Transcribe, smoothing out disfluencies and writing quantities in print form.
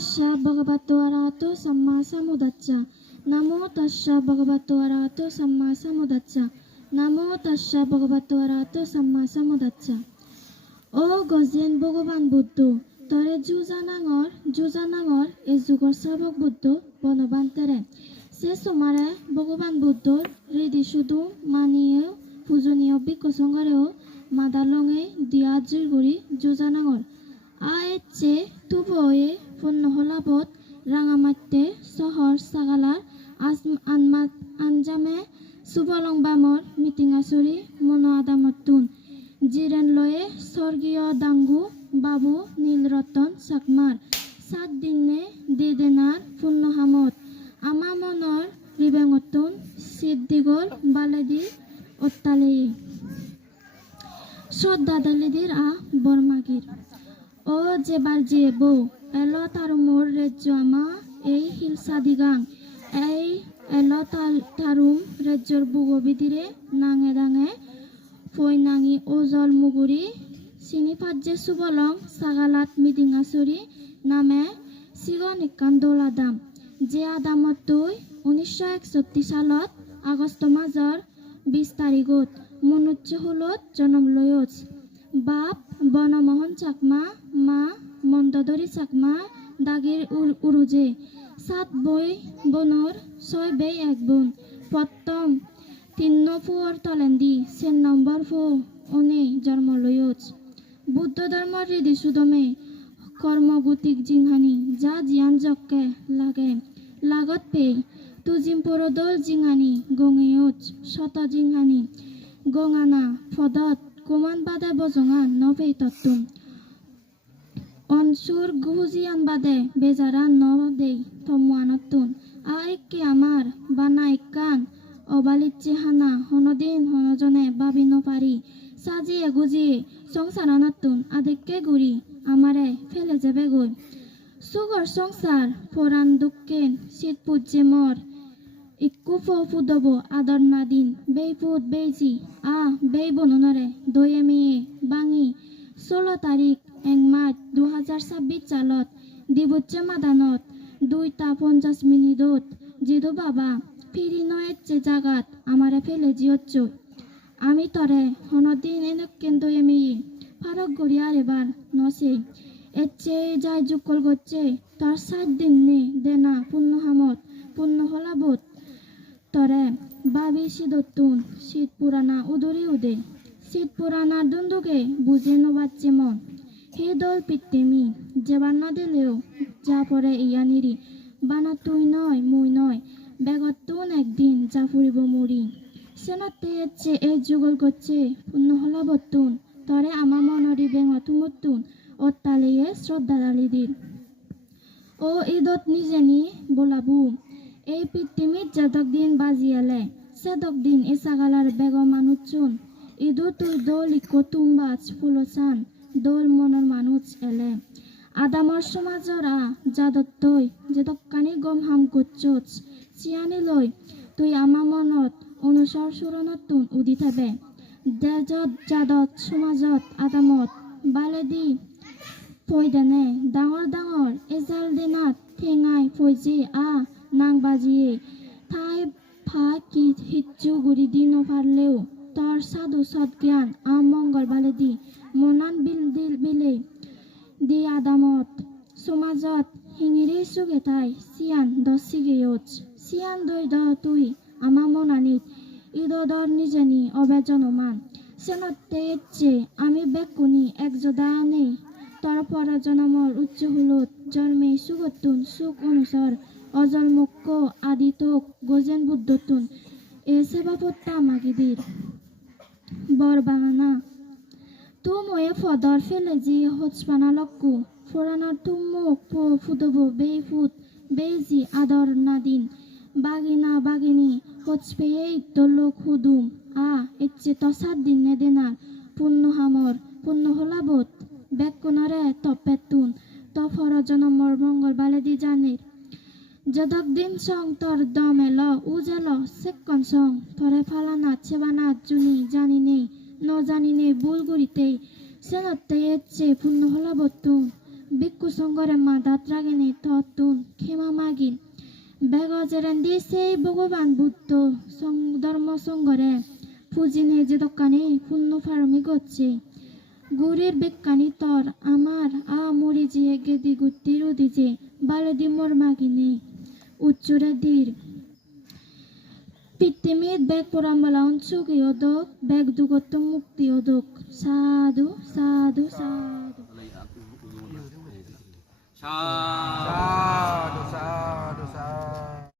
tassya bhagavato arahato samma sambuddhassa. Namo tassya bhagavato arahato samma sambuddhassa. Namo tassya bhagavato arahato samma sambuddhassa. O Gajen ভগবান বুদ্ধ তরে জুজানাঙর এ যুগর শ্রাবক বুদ্ধ বনবান্তেরে সে সোমারে ভগবান বুদ্ধর হৃদি শুধু মানিয়ে পূজনীয় বিকসঙ্গারেও মাদালঙে দিয়া জুইগুড়ি জুজানাঙর আ এচ্ছে তুবয়ে পূর্ণ হলাবত রাঙামাত্যে শহর সাগালার আঞ্জামে সুবলং বামর মিটিঙাচুরি মনো আদামতুন জিরেন লয়ে স্বর্গীয় দাঙ্গু বাবু নীলরতন চাকমার 7 দিনে দেদেনার পূর্ণ হামত আমা মনৰ রিবেঙতুন সিদ্দিগল বালেদি অত্তালেই শ্রদ্ধা দালিদির বর্মাগির ও যেবার যে বউ এলো তার মোর রেজ্য আমা এই হিলসাদিগাং এই এলো তারুম রেজ্যর বুগবিদিরে নাঙে দাঙে ফৈনাঙি ওজল মুগুরি চিনি পাজ্যে সুবলং সাগালাত মিদিঙাচুরি নামে চিগনিকান দৌল আদাম যে আদামত তুই 1961 সালত আগষ্ট মাজর 20 তারিখত মনুচ্য হুলত জন্ম লয়ছ বাপ বনমোহন চাকমা মা মন্দদরি চাকমা দাগির উরুজে 7 বই বনর 6 বেই 1 বোন প্রথম 3 ফুয়ার তলেন্দি 4 নম্বর ফু অনে জন্ম লয়ছ বুদ্ধ ধর্মর হৃদি সুদমে কর্মগতিক জিংহানি যা জিয়ান জককে লাগে লাগত পে তুজিম পরদল জিংহানি গঙেয়চ শত জিংহানি গঙানা ফদত কুমান বাদে বজঙা নভেই তত্তুম অনসুর গুহুজিয়ান বাদে বেজারা নদেই তমুয়ানতুন আ একে আমার বানাই কান অবালিচ্চে হানা হনদিন হনজনে বাবি নপারি সাজিয়ে গুজিয়ে সংসারানাতুন আদেককে গুড়ি আমারে ফেলে যাবে গই সুগর সংসার ফরান দুঃখেন শীত পুজ্জে মর ইক্কু ফুদব আদর নাদিন বেইপুত বেইজি বেই বননরে দয়ে মেয়ে বাঙি 16 তারিখ 1 মার্চ 2026 সালত দিবুচ্চে মাদানত 2:50 মিনিটত জিদু বাবা ফিরি নয়েচ্ছে জাগাত আমারে ফেলে জিয়চ্ছ আমি তরে হনদিন এনেকেন দয়ে মেয়ে ফারক গড়িয়ার এবার নসে এচ্ছে যাই যুকল গচ্ছে তার 7 দিন নে দেনা পূর্ণ হামত পূর্ণ হলাবত তরে বাবি শীততুন শীত পুরানা উদরি উদে শীত পুরানার দুন্দুকে বুঝে নবাচ্ছে মন হে দল পিত্তেমি যেবার না দিলেও যা পরে ইয়ানিরি বানা তুই নয় মুই নয় বেগতুন একদিন যা ফুরিব মুড়ি সেনতে এচ্ছে এই যুগল করছে পূর্ণ হলাবতুন তরে আমা মনরি বেঙতুমতুন অত্তালিয়ে শ্রদ্ধা দালিদির ও ঈদত নিজেনি বলাবু এই পৃথিবীত যতক দিন বাজিয়ালে সেতক দিন এ সাগালার বেগম মানুষচুন ঈদু তুই দোল ইকো তুমবাজ ফুলসান দোল মনের মানুষ এলে আদামর সমাজর যাদত্তই যেতকানি গম হাম করছোচ চিয়ানি লই তুই আমা মনত অনুসর সুরনতুন উদি থাবে দেজত যাদত সমাজত আদামত বালেদি ফৈদেনে ডাঙৰ এজাল দিনাত ঠেঙাই ফৈজি নাং বাজিয়ে ঠাই ফা কি হিচ্ছু গুড়ি দি নপারলেও তোর সাধু সৎ জ্ঞান মঙ্গল বালেদি মনান বিলে দি আদামত সমাজত হিঙিরি সুগে তাই সিয়ান দশিগেয়চ সিয়ান দই তুই আমা মনানিত ঈদর নিজেনি অবেজনমান সেনতে ইচ্ছে আমি বেকুনি একজদা নেই তোর পরজনমর উচ্চ হুলত জন্মে সুগতুন সুখ অনুসর অজল মুক্ষ আদিতক গজেন বুদ্ধতুন এ সেবাপত্তা মাগিদির বরবাগানা তুময়ে ফদর ফেলে জি হচপানা লক্কু ফোরানার তুমুক ফুদব বেইফুত বেইজি আদর নাদিন বাগিনা বাগিনী হচপেয়ে ইত্তলোক হুদুম ইচ্ছে তো 7 দিন নে দেনার পূর্ণ হামর পূর্ণ হলাবত বেকুনরে তপেতুন তো ফরজনমর মঙ্গল বালেদি জানির যদক দিন সং তোর দম এল উজেল সেকন সং তোরে ফালানা ছেবানা জুনি জানি নেই ন জানি নেই বুলগুড়িতেই সেনতে এচ্ছে পূর্ণ হলাবতুন 비쿠 성거래 마다트라기니 더툰 케마마긴 বেগজেরেন্দি সেই ভগবান বুদ্ধ ধর্ম সংগরে ফুজিন হেজে দোকানে পুণ্য ফার্মি করছে গুড়ির বেকানি তর আমার মরি জিয়ে গেদি গুত্তি রুদি যে বালদি মোর মাগিনে উচ্চরে ধীর পৃথিবীর বেগ পোড়াম্বালাউন চুকি ওদক বেগ দুগত মুক্তি ওদক সাধু সাধু সাধু সাধু সাধু